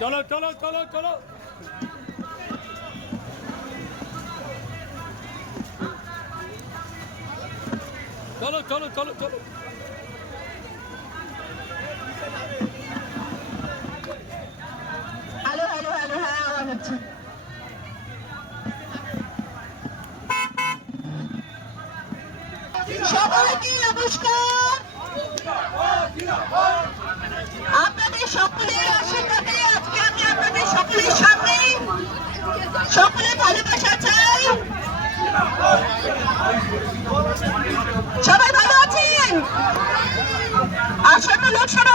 চলো চলো চলো চলো। চলো চলো চলো চলো। হ্যালো হ্যালো হ্যালো হ্যাঁ আওয়াজ হচ্ছে। সবাইকে নমস্কার। আপনাদের সকলের আশীর্বাদে আজকে আমি আপনাদের সকলের সামনে সকলে ভালোবাসা চাই। সবাই ভালো আছেন? আসন্ন লোকসভা